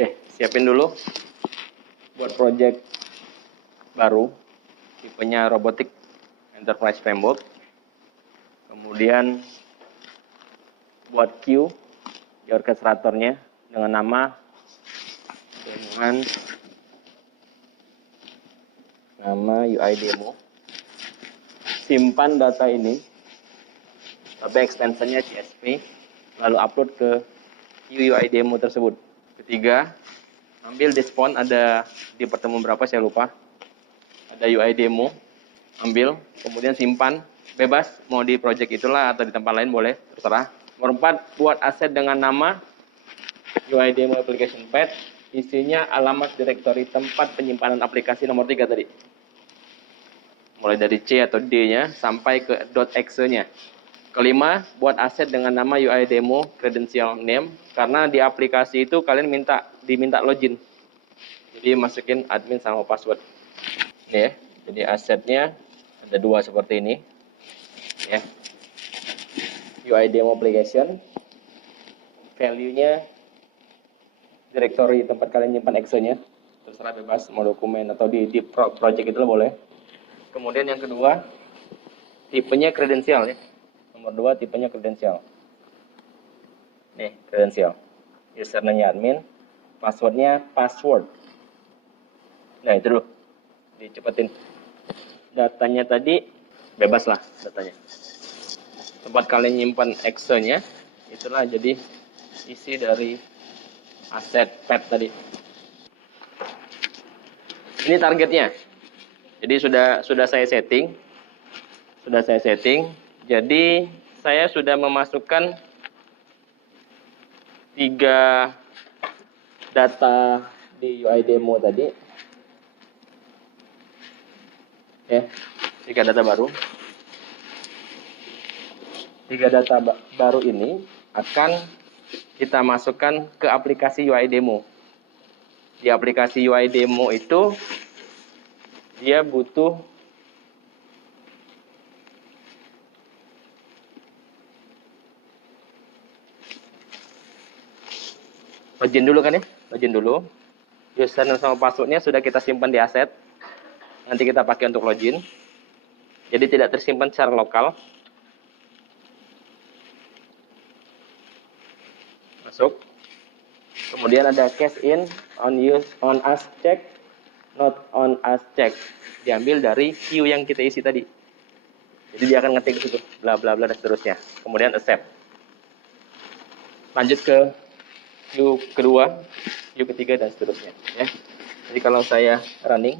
Oke, siapin dulu buat project baru, tipenya Robotic Enterprise Framework. Kemudian buat queue di orkestratornya dengan nama UI demo. Simpan data ini, tapi extensionnya CSV, lalu upload ke UI demo tersebut. Ketiga, ambil dispon, ada di pertemuan berapa saya lupa, ada UI demo, ambil, kemudian simpan, bebas, mau di project itulah atau di tempat lain boleh, terserah. Nomor 4, buat aset dengan nama UI demo application path, isinya alamat directory tempat penyimpanan aplikasi nomor 3 tadi. Mulai dari C atau D-nya sampai ke .exe-nya. Kelima, buat aset dengan nama UI demo credential name, karena di aplikasi itu kalian diminta login. Jadi masukin admin sama password. Ini ya. Jadi asetnya ada 2 seperti ini. Ya. UI demo application. Value-nya directory tempat kalian nyimpan exe-nya. Terserah bebas mau dokumen atau di project itu boleh. Kemudian yang kedua, tipenya kredensial ya. Nomor 2, tipenya kredensial. Nih, kredensial. Username-nya admin, passwordnya password. Nah, itu dulu. Dicepetin. Datanya tadi, bebas lah datanya. Tempat kalian nyimpan exe-nya, itulah jadi isi dari aset path tadi. Ini targetnya. Jadi sudah saya setting. Jadi saya sudah memasukkan 3 data di UI demo tadi. Ya, 3 data baru. 3 data baru ini akan kita masukkan ke aplikasi UI demo. Di aplikasi UI demo itu dia butuh login dulu kan ya? Login dulu. Username sama passwordnya sudah kita simpan di aset. Nanti kita pakai untuk login. Jadi tidak tersimpan secara lokal. Masuk. Kemudian ada cache in, on as check, not on as check. Diambil dari queue yang kita isi tadi. Jadi dia akan ngetik ke situ, bla bla bla dan seterusnya. Kemudian accept. Lanjut ke queue kedua, queue ketiga dan seterusnya. Ya. Jadi kalau saya running,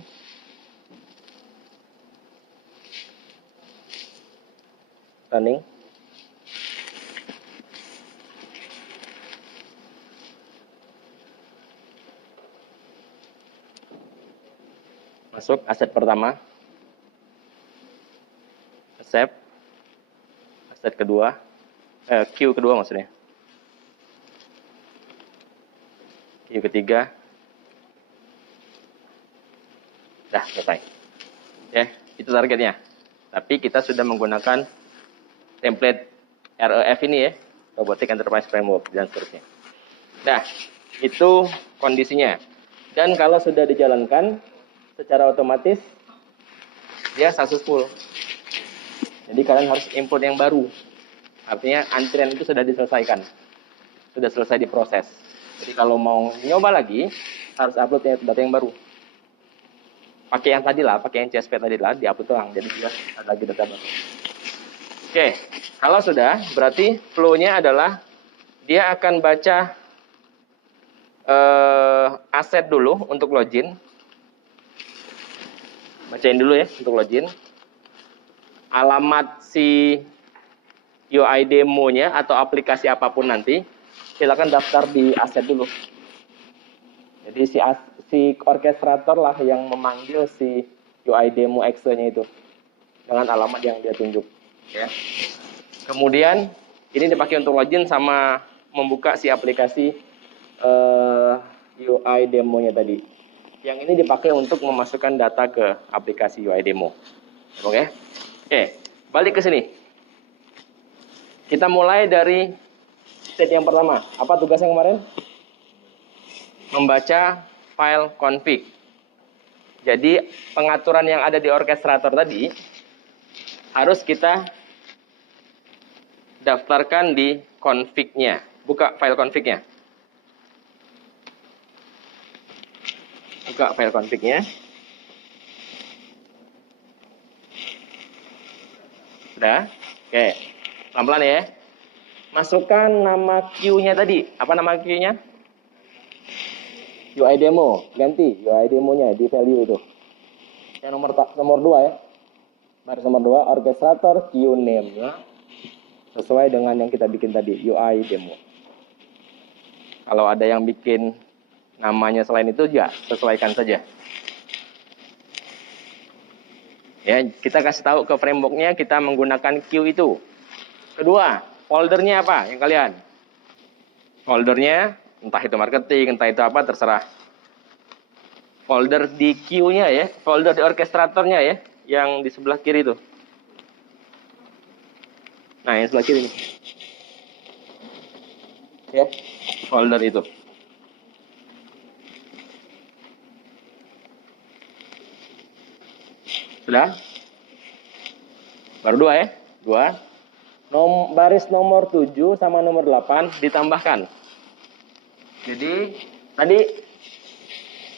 masuk aset pertama, accept, aset kedua, queue kedua maksudnya, queue ketiga, dah selesai. Ya, itu targetnya. Tapi kita sudah menggunakan template REF ini ya, Robotic Enterprise Framework dan seterusnya. Nah, itu kondisinya. Dan kalau sudah dijalankan, secara otomatis dia successful. Jadi kalian harus import yang baru. Artinya antrian itu sudah diselesaikan. Sudah selesai diproses. Jadi kalau mau nyoba lagi, harus upload data yang baru. Pakai yang tadi lah, pakai yang CSV tadi lah, diupload doang. Jadi dia ada lagi data baru. Oke, kalau sudah, berarti flow-nya adalah dia akan baca aset dulu untuk login. Bacain dulu ya untuk login. Alamat si UI demonya atau aplikasi apapun nanti, silakan daftar di aset dulu. Jadi si orkestrator lah yang memanggil si UI demo exe-nya itu dengan alamat yang dia tunjuk. Ya. Kemudian ini dipakai untuk login sama membuka si aplikasi UI demonya tadi. Yang ini dipakai untuk memasukkan data ke aplikasi UI demo. Oke, balik ke sini. Kita mulai dari step yang pertama. Apa tugasnya kemarin? membaca file config. Jadi pengaturan yang ada di orkestrator tadi harus kita daftarkan di config-nya. Buka file config-nya. Buka file config-nya. Sudah? Oke. Pelan-pelan ya. Masukkan nama queue-nya tadi. Apa nama queue-nya? UI demo. Ganti UI demo-nya di value itu. Yang nomor 2 ya. Baris nomor 2, orchestrator queue name-nya sesuai dengan yang kita bikin tadi, UI demo. Kalau ada yang bikin namanya selain itu, ya sesuaikan saja. Ya, kita kasih tahu ke framework-nya kita menggunakan queue itu. Kedua, foldernya apa yang kalian? Foldernya entah itu marketing, entah itu apa, terserah. Folder di queue-nya ya, folder di orkestratornya ya, yang di sebelah kiri itu. Nah, yang sebelah kiri ini. Ya, folder itu. Sudah? Baru 2 ya? 2. Baris nomor 7 sama nomor 8 ditambahkan. Jadi, tadi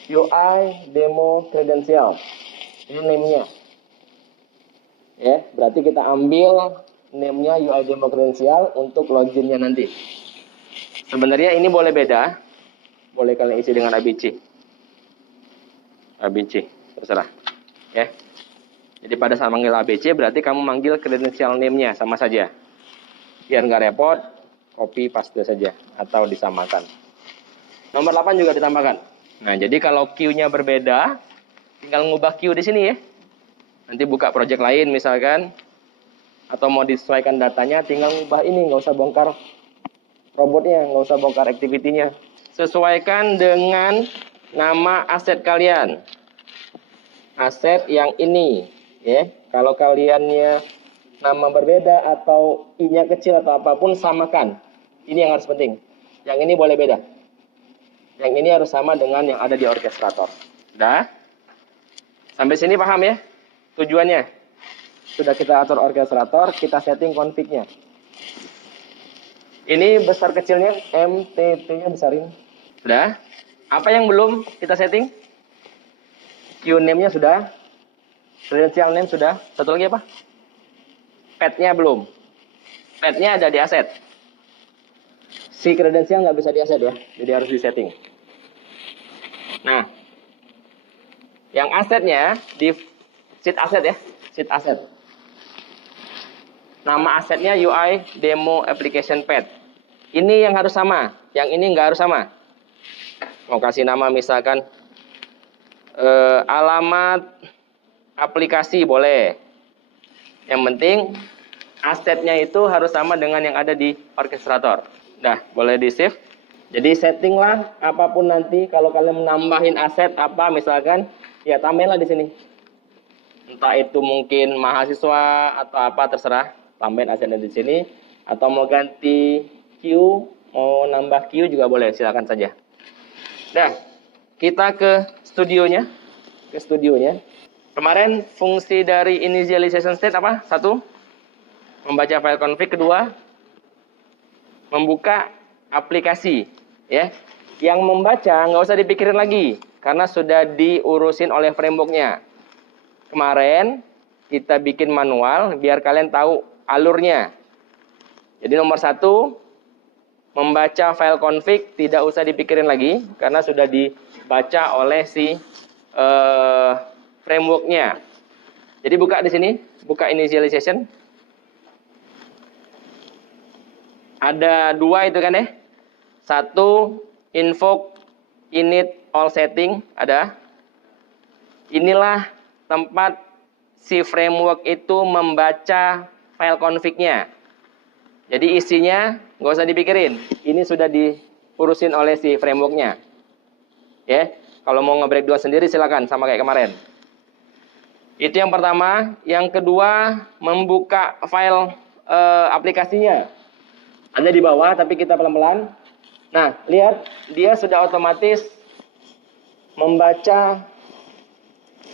UI demo credential. Ini name-nya. Ya, berarti kita ambil name-nya UI demo credential untuk login-nya nanti. Sebenarnya ini boleh beda. Boleh kalian isi dengan ABC. ABC, terserah. Ya. Jadi pada saat manggil ABC berarti kamu manggil credential name-nya sama saja. Biar nggak repot, copy paste saja atau disamakan. Nomor 8 juga ditambahkan. Nah, jadi kalau queue-nya berbeda, tinggal ngubah queue di sini ya. Nanti buka project lain misalkan, atau mau disesuaikan datanya, tinggal ngubah ini, nggak usah bongkar robotnya, nggak usah bongkar activity-nya. Sesuaikan dengan nama aset kalian. Aset yang ini, ya. Kalau kaliannya nama berbeda atau i-nya kecil atau apapun, samakan. Ini yang harus penting. Yang ini boleh beda. Yang ini harus sama dengan yang ada di orkestrator. Sudah? Sampai sini paham ya? Tujuannya. Sudah kita atur orkestrator, kita setting config-nya. Ini besar kecilnya, MTP-nya besarin. Sudah? Apa yang belum kita setting? Queue name-nya sudah. Credential name sudah. Satu lagi apa? Path-nya belum. Path-nya ada di aset. Si credential nggak bisa di aset ya. Jadi harus di setting. Nah. Yang asetnya di sheet aset ya. Sheet aset. Nama asetnya UI demo application path. Ini yang harus sama. Yang ini nggak harus sama. Mau kasih nama misalkan alamat aplikasi boleh. Yang penting asetnya itu harus sama dengan yang ada di orkestrator. Nah, boleh di save. Jadi settinglah apapun nanti kalau kalian menambahin aset apa misalkan, ya tambahinlah di sini. Entah itu mungkin mahasiswa atau apa terserah, tambahin asetnya di sini. Atau mau ganti queue, mau nambah queue juga boleh, silakan saja. Nah, kita ke studionya. Kemarin fungsi dari initialization state apa? 1, membaca file config. 2, membuka aplikasi. Ya, yang membaca nggak usah dipikirin lagi karena sudah diurusin oleh framework-nya. Kemarin kita bikin manual biar kalian tahu alurnya. Jadi nomor 1, membaca file config tidak usah dipikirin lagi karena sudah dibaca oleh si framework-nya. Jadi buka di sini, buka initialization. Ada 2 itu kan ya. 1, invoke init all setting ada. Inilah tempat si framework itu membaca file config-nya. Jadi isinya nggak usah dipikirin. Ini sudah diurusin oleh si framework-nya. Ya, kalau mau nge-breakdown sendiri silakan sama kayak kemarin. Itu yang pertama. Yang kedua, membuka file aplikasinya. Ada di bawah tapi kita pelan-pelan. Nah, lihat dia sudah otomatis membaca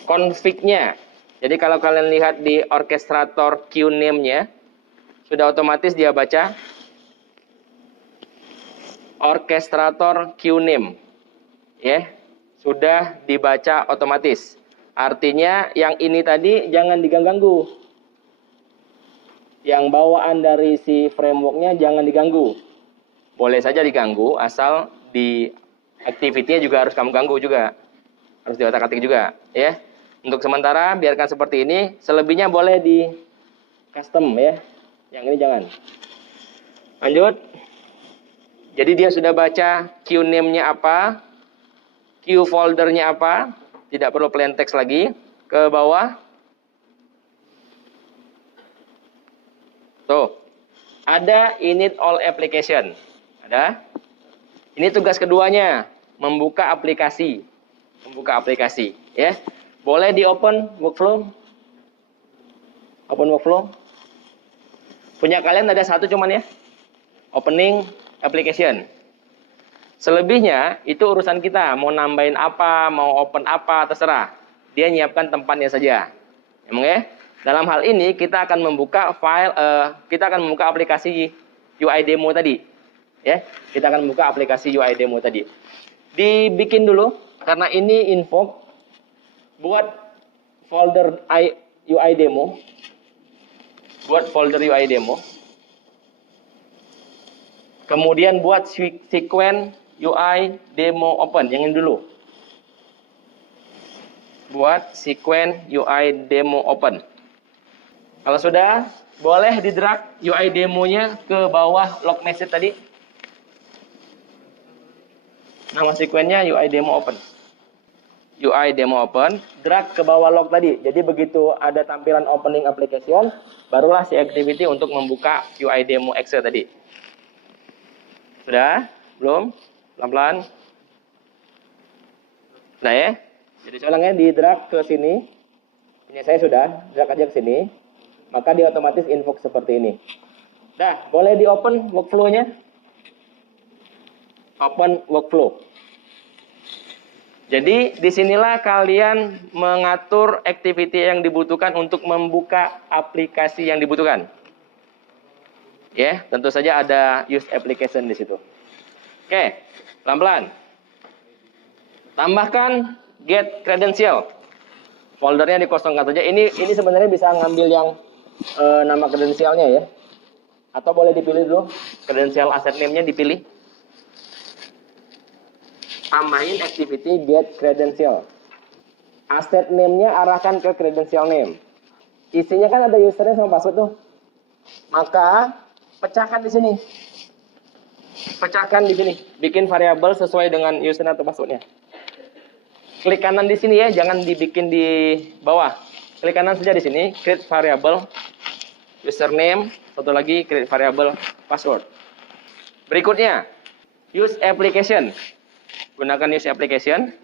config-nya. Jadi kalau kalian lihat di orchestrator QNAME-nya, sudah otomatis dia baca orchestrator QNAME. Ya, sudah dibaca otomatis. Artinya yang ini tadi jangan diganggu. Yang bawaan dari si framework-nya jangan diganggu. Boleh saja diganggu, asal di activity-nya juga harus kamu ganggu juga. Harus diotak-atik juga, ya. Untuk sementara biarkan seperti ini, selebihnya boleh di custom ya. Yang ini jangan. Lanjut. Jadi dia sudah baca queue name-nya apa, queue folder-nya apa, tidak perlu plain text lagi. Ke bawah. Tuh. Ada init all application. Ada. Ini tugas keduanya, membuka aplikasi. Membuka aplikasi, ya. Boleh di open workflow. Open workflow. Punya kalian ada satu cuman ya. Opening application. Selebihnya itu urusan kita, mau nambahin apa, mau open apa, terserah. Dia nyiapkan tempatnya saja. Emang ya? Dalam hal ini kita akan membuka file, kita akan membuka aplikasi UI demo tadi. Ya, kita akan membuka aplikasi UI demo tadi. Dibikin dulu karena ini info. Buat folder UI demo. Buat folder UI demo. Kemudian buat sequence UI demo open. Yang ini dulu. Buat sequence UI demo open. Kalau sudah, boleh di drag UI demonya ke bawah log message tadi. Nama sequence-nya UI demo open. UI demo open, drag ke bawah log tadi. Jadi begitu ada tampilan opening application, barulah si activity untuk membuka UI demo exe tadi. Sudah? Belum? Pelan-pelan. Nah ya. Jadi colongnya di drag ke sini. Ini saya sudah, drag aja ke sini. Maka dia otomatis invoke seperti ini. Dah, boleh di open workflow-nya. Open workflow. Jadi disinilah kalian mengatur activity yang dibutuhkan untuk membuka aplikasi yang dibutuhkan. Ya, tentu saja ada use application di situ. Oke, pelan-pelan. Tambahkan get credential. Foldernya dikosongkan saja. Ini sebenarnya bisa ngambil yang nama kredensialnya ya. Atau boleh dipilih dulu. Kredensial asset name-nya dipilih. Tambahin activity get credential. Asset name-nya arahkan ke credential name. Isinya kan ada username sama password tuh. Maka pecahkan di sini. Pecahkan di sini. Bikin variabel sesuai dengan username atau passwordnya. Klik kanan di sini ya, jangan dibikin di bawah. Klik kanan saja di sini, create variable username, satu lagi create variable password. Berikutnya, use application. Gunakan use application.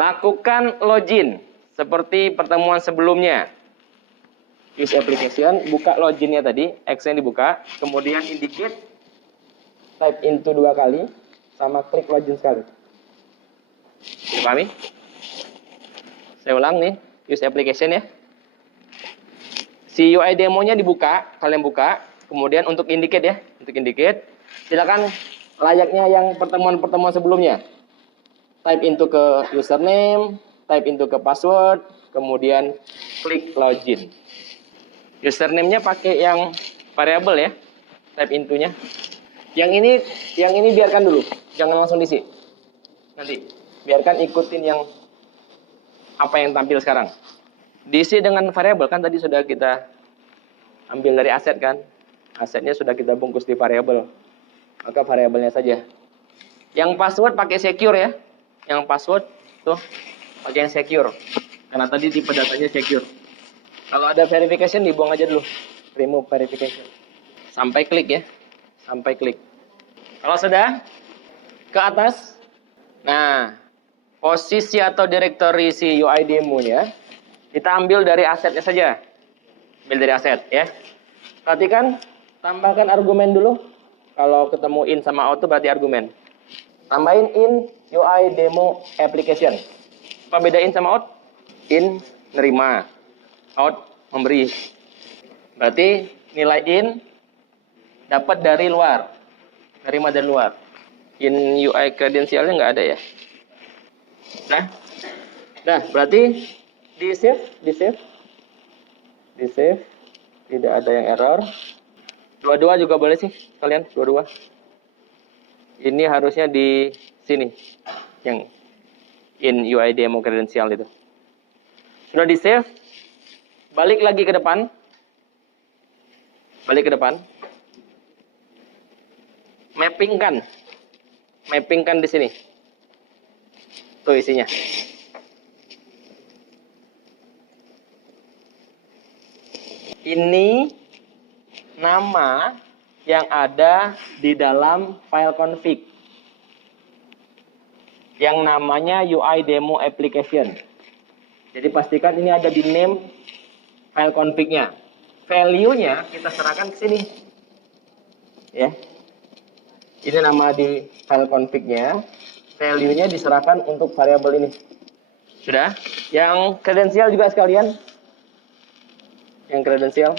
Lakukan login seperti pertemuan sebelumnya. Use application, buka loginnya tadi, X yang dibuka, kemudian indicate, type into 2 kali, sama klik login sekali. Dipahami? Saya ulang nih, use application ya. Si UI demonya dibuka, kalian buka, kemudian untuk indicate ya, untuk indicate, silakan layaknya yang pertemuan-pertemuan sebelumnya. Type into ke username, type into ke password, kemudian klik login. Username-nya pakai yang variable ya, type into-nya. Yang ini biarkan dulu, jangan langsung diisi. Nanti biarkan ikutin yang apa yang tampil sekarang. Diisi dengan variabel kan tadi sudah kita ambil dari aset kan. Asetnya sudah kita bungkus di variabel. Maka variabelnya saja. Yang password pakai secure ya. Yang password tuh pakai yang secure. Karena tadi tipe datanya secure. Kalau ada verification dibuang aja dulu. Remove verification. Sampai klik ya. Sampai klik. Kalau sudah ke atas. Nah, posisi atau directory si UI demo-nya kita ambil dari asetnya saja. Ambil dari aset ya. Perhatikan, tambahkan argumen dulu. Kalau ketemu in sama out itu berarti argumen. Tambahin in UI demo application. Apa bedain sama out? In nerima, out memberi. Berarti nilai in dapat dari luar, nerima dari luar. In UI kredensialnya nggak ada ya. Nah, berarti di save, tidak ada yang error. Dua-dua juga boleh sih kalian, dua-dua. Ini harusnya di sini, yang in UI demo kredensial itu. Sudah di save, balik lagi ke depan, mappingkan di sini. Tuh isinya. Ini nama yang ada di dalam file config yang namanya UI demo application. Jadi pastikan ini ada di name file config-nya. Value-nya kita serahkan ke sini. Ya. Ini nama di file config-nya. Value-nya diserahkan untuk variabel ini. Sudah? Yang kredensial juga sekalian. Yang kredensial.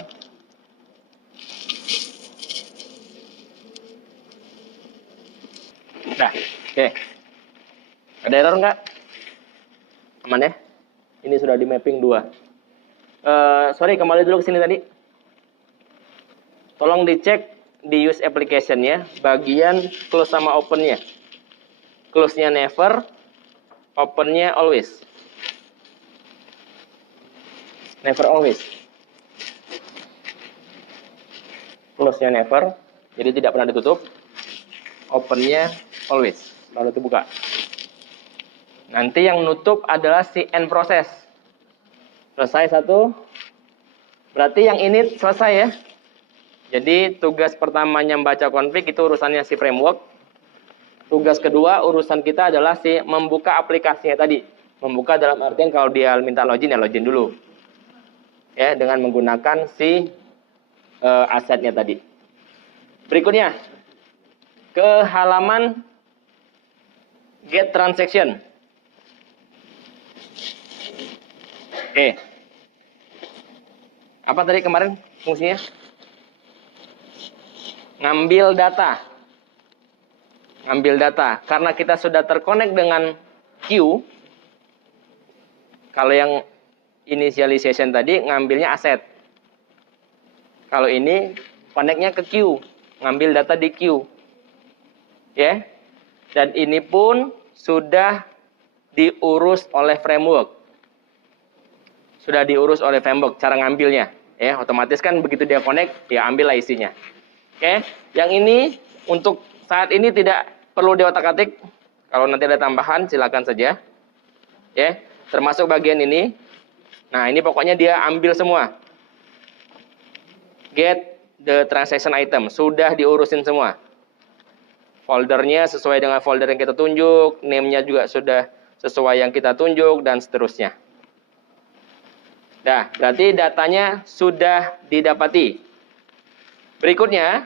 Nah, oke. Ada error nggak? Aman ya? Ini sudah di mapping 2. Sorry, kembali dulu ke sini tadi. Tolong dicek di use application-nya, bagian close sama open-nya. Close-nya never, open-nya always. Never always. Close-nya never, jadi tidak pernah ditutup. Open-nya always, lalu dibuka. Nanti yang nutup adalah si end process. Selesai satu. Berarti yang ini selesai ya. Jadi tugas pertamanya membaca config itu urusannya si framework. Tugas kedua urusan kita adalah si membuka aplikasinya tadi. Membuka dalam artian kalau dia minta login ya login dulu. Ya, dengan menggunakan si asetnya tadi. Berikutnya ke halaman get transaction. Oke. Apa tadi kemarin fungsinya? Ngambil data. Karena kita sudah terkonek dengan queue. Kalau yang initialization tadi ngambilnya aset. Kalau ini connect-nya ke queue, ngambil data di queue. Ya. Dan ini pun sudah diurus oleh framework. Cara ngambilnya. Ya, otomatis kan begitu dia connect, ya ambillah isinya. Oke, yang ini untuk saat ini tidak perlu diotak-atik. Kalau nanti ada tambahan silakan saja. Ya, termasuk bagian ini. Nah, ini pokoknya dia ambil semua. Get the transaction item, sudah diurusin semua. Foldernya sesuai dengan folder yang kita tunjuk, name-nya juga sudah sesuai yang kita tunjuk, dan seterusnya. Nah, berarti datanya sudah didapati. Berikutnya,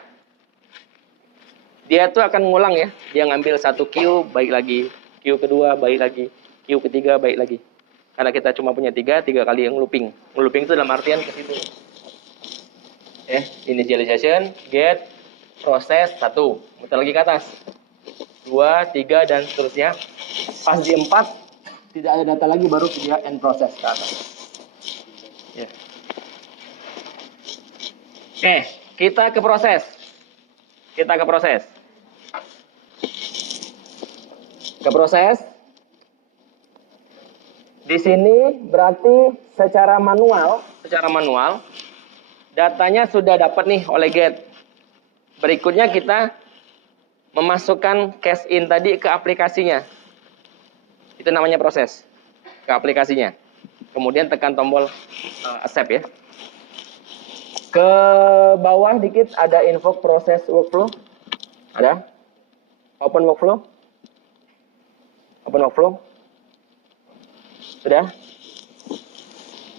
dia tuh akan ngulang ya. Dia ngambil satu queue, baik lagi. Queue kedua, baik lagi. Queue ketiga, baik lagi. Karena kita cuma punya tiga kali yang looping. Looping itu dalam artian ke situ. Initialization, get, proses, 1. Muter lagi ke atas. 2, 3, dan seterusnya. Pas di 4, tidak ada data lagi, baru dia end process ke atas. Ya. Oke, kita ke proses. Ke proses. Di sini berarti secara manual, datanya sudah dapat nih oleh get. Berikutnya kita memasukkan cache in tadi ke aplikasinya. Itu namanya proses. Ke aplikasinya. Kemudian tekan tombol accept ya. Ke bawah dikit ada invoke proses workflow. Ada? Open workflow. Sudah?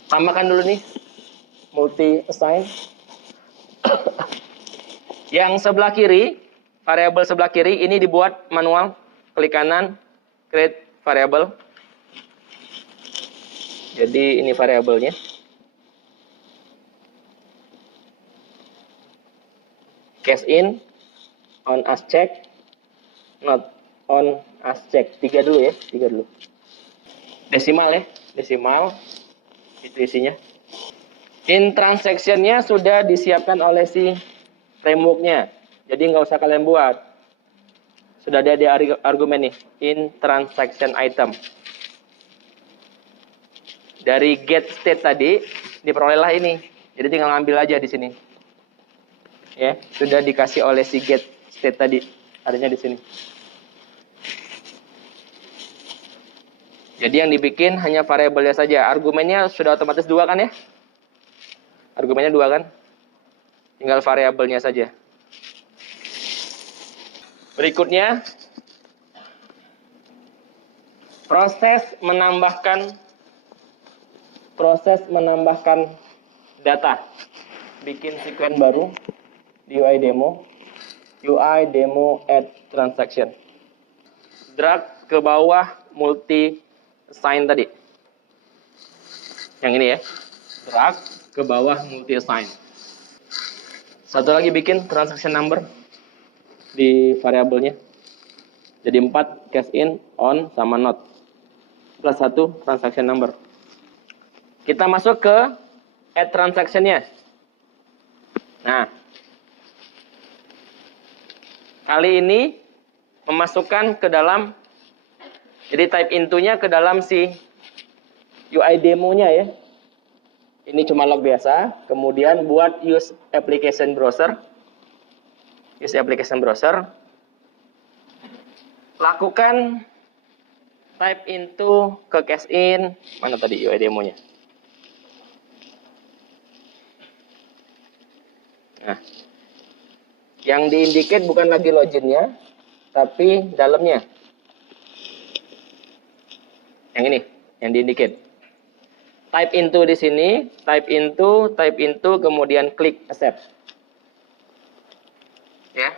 Tambahkan dulu nih. Multi assign. Yang sebelah kiri, variabel sebelah kiri ini dibuat manual. Klik kanan, create variable. Jadi ini variabelnya. Cache in, on as check, not on as check. 3 dulu ya, 3 dulu. Desimal ya, desimal. Itu isinya. In transaction-nya sudah disiapkan oleh si framework-nya. Jadi nggak usah kalian buat. Sudah ada di argumen nih, in transaction item. Dari get state tadi diperolehlah ini. Jadi tinggal ngambil aja di sini. Ya, sudah dikasih oleh si get state tadi. Adanya di sini. Jadi yang dibikin hanya variabelnya saja. Argumennya sudah otomatis 2 kan ya? Argumennya 2 kan? Tinggal variabelnya saja. Berikutnya, proses menambahkan data. Bikin sequence baru di UI demo add transaction. Drag ke bawah multi assign tadi. Yang ini ya. Drag ke bawah multi assign. Satu lagi bikin transaction number di variabelnya. Jadi 4 cache in, on, sama not. Plus 1 transaction number. Kita masuk ke add transaction-nya. Nah, kali ini memasukkan ke dalam, jadi type into-nya ke dalam si UI demo-nya ya. Ini cuma log biasa. Kemudian buat use application browser. Lakukan type into ke cache in. Mana tadi UI demo-nya? Nah, yang diindicate bukan lagi login-nya, tapi dalamnya. Yang ini, yang diindicate. Type into di sini, type into, kemudian klik accept. Ya.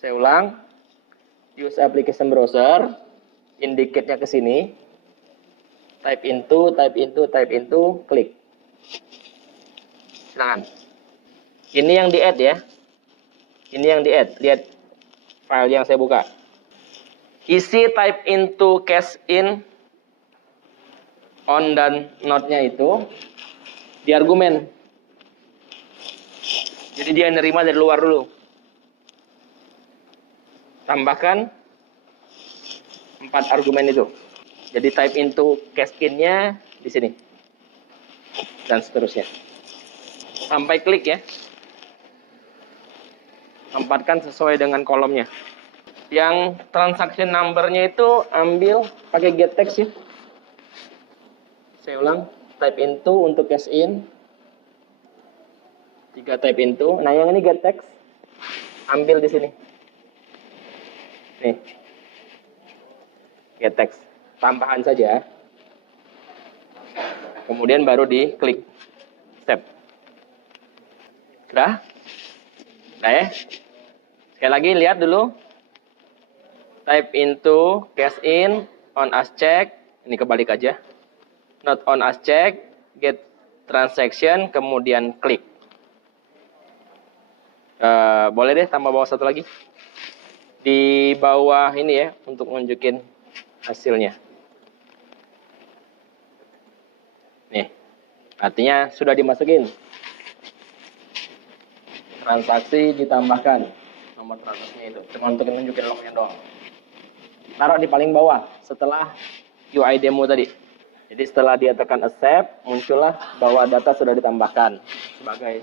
Saya ulang. Use application browser, indicate-nya ke sini. Type into, klik. Silakan. Ini yang di-add ya. Ini yang di-add. Lihat file yang saya buka. Isi type into cache in, on dan not-nya itu di argumen. Jadi dia nerima dari luar dulu. Tambahkan 4 argumen itu. Jadi type into cache in-nya di sini. Dan seterusnya. Sampai klik ya. Tempatkan sesuai dengan kolomnya. Yang transaction number-nya itu ambil pakai get text ya. Saya ulang, type into untuk cache in. 3 type into. Nah, yang ini get text. Ambil di sini. Nih. Get text. Tambahan saja. Kemudian baru diklik. Step. Sudah? Nah ya. Sekali lagi lihat dulu. Type into cache in, on as check. Ini kebalik aja. Not on as check, get transaction, kemudian klik. Boleh deh tambah bawah satu lagi. Di bawah ini ya, untuk nunjukin hasilnya. Nih, artinya sudah dimasukin. Transaksi ditambahkan. Nomor transaksinya itu. Cuma untuk nunjukin lognya doang. Taruh di paling bawah setelah UI demo tadi. Jadi setelah dia tekan accept, muncullah bahwa data sudah ditambahkan sebagai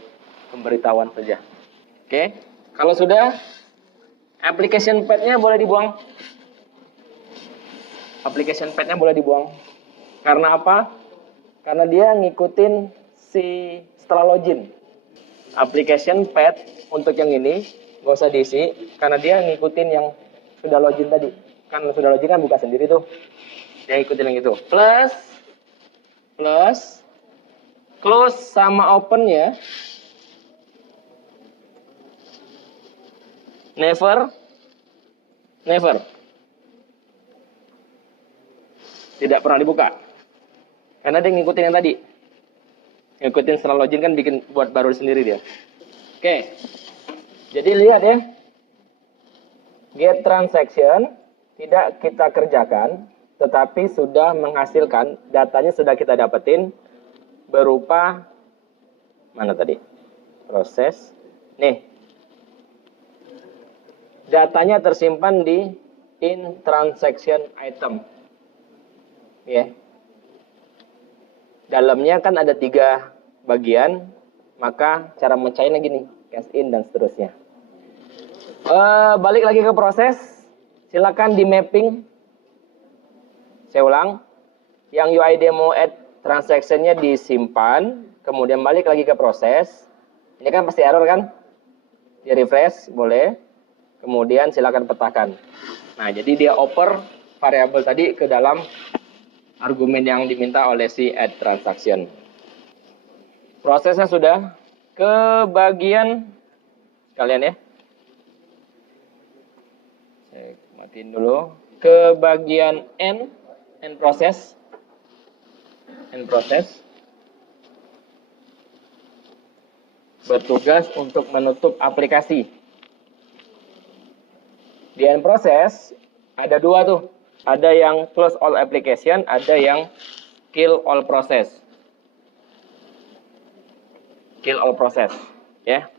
pemberitahuan saja. Oke, kalau sudah, application path-nya boleh dibuang. Application path-nya boleh dibuang. Karena apa? Karena dia ngikutin si setelah login. Application path untuk yang ini nggak usah diisi, karena dia ngikutin yang sudah login tadi. Kan sudah login kan buka sendiri tuh. Dia ikutin yang itu. Plus close sama open ya. Never Tidak pernah dibuka. Karena dia ngikutin yang tadi. Ngikutin setelah login kan bikin buat baru sendiri dia. Oke. Jadi lihat ya. Get transaction tidak kita kerjakan, tetapi sudah menghasilkan, datanya sudah kita dapetin berupa mana tadi? Proses. Nih. Datanya tersimpan di in transaction item. Ya. Dalamnya kan ada 3 bagian, maka cara mencainya gini, cash in dan seterusnya. Balik lagi ke proses, silakan di mapping. Saya ulang, yang UI demo add transaction-nya disimpan, kemudian balik lagi ke proses. Ini kan pasti error kan? Di refresh, boleh. Kemudian silakan petakan. Nah, jadi dia oper variabel tadi ke dalam argumen yang diminta oleh si add transaction. Prosesnya sudah ke bagian sekalian ya. Saya matiin dulu. Ke bagian end process. End process. Bertugas untuk menutup aplikasi. Di end process ada 2 tuh. Ada yang close all application, ada yang kill all process. Kill all process, ya.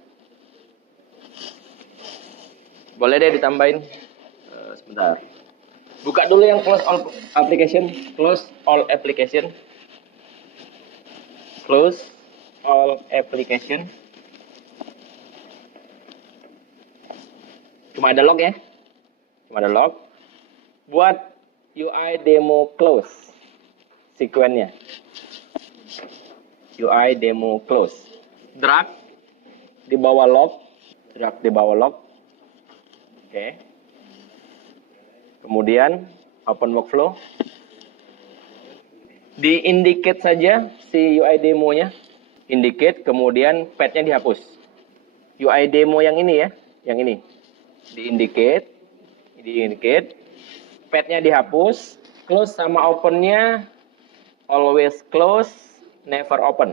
Boleh deh ditambahin. Sebentar. Buka dulu yang close all application, close all application. Close all application. Cuma ada log ya. Cuma ada log. Buat UI demo close sequence-nya. UI demo close. Drag di bawah log. Drag di bawah log. Oke. Kemudian open workflow. Di indicate saja si UI demo-nya. Indicate, kemudian path-nya dihapus. UI demo yang ini ya, yang ini. Di indicate, path-nya dihapus, close sama open-nya always close, never open.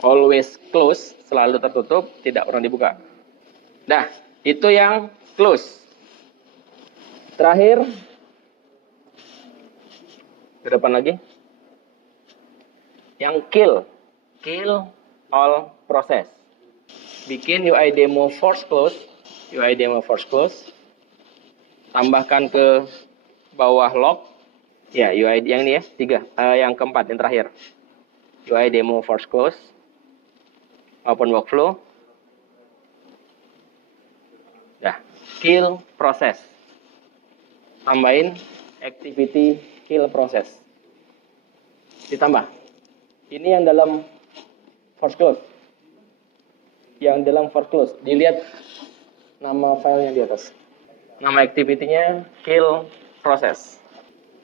Always close, selalu tertutup, tidak pernah dibuka. Nah, itu yang close. Terakhir, ke depan lagi. Yang kill all process. Bikin UI demo force close, tambahkan ke bawah log. Ya, UI yang ini ya, 3. Yang keempat, yang terakhir. UI demo force close, open workflow. Nah, kill process. Tambahin activity kill process. Ditambah. Ini yang dalam force close. Yang dalam force close. Dilihat nama filenya di atas. Nama activity-nya kill process.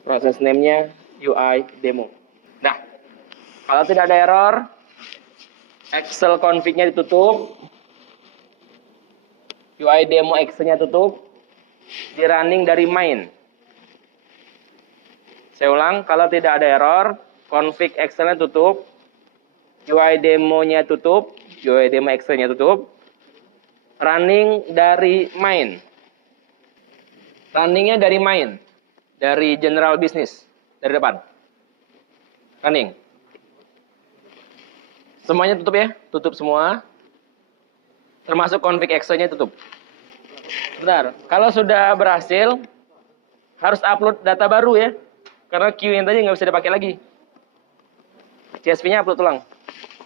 Proses name-nya UI demo. Nah, kalau tidak ada error, Excel config-nya ditutup. UI demo Excel-nya tutup. Di running dari main. Saya ulang, kalau tidak ada error, config Excel-nya tutup. UI demo-nya tutup. UI demo Excel-nya tutup. Running dari main. Runningnya dari main. Dari general business. Dari depan. Running. Semuanya tutup ya. Tutup semua. Termasuk config Excel-nya tutup. Bentar. Kalau sudah berhasil, harus upload data baru ya. Karena queue yang tadi nggak bisa dipakai lagi. CSV-nya upload ulang.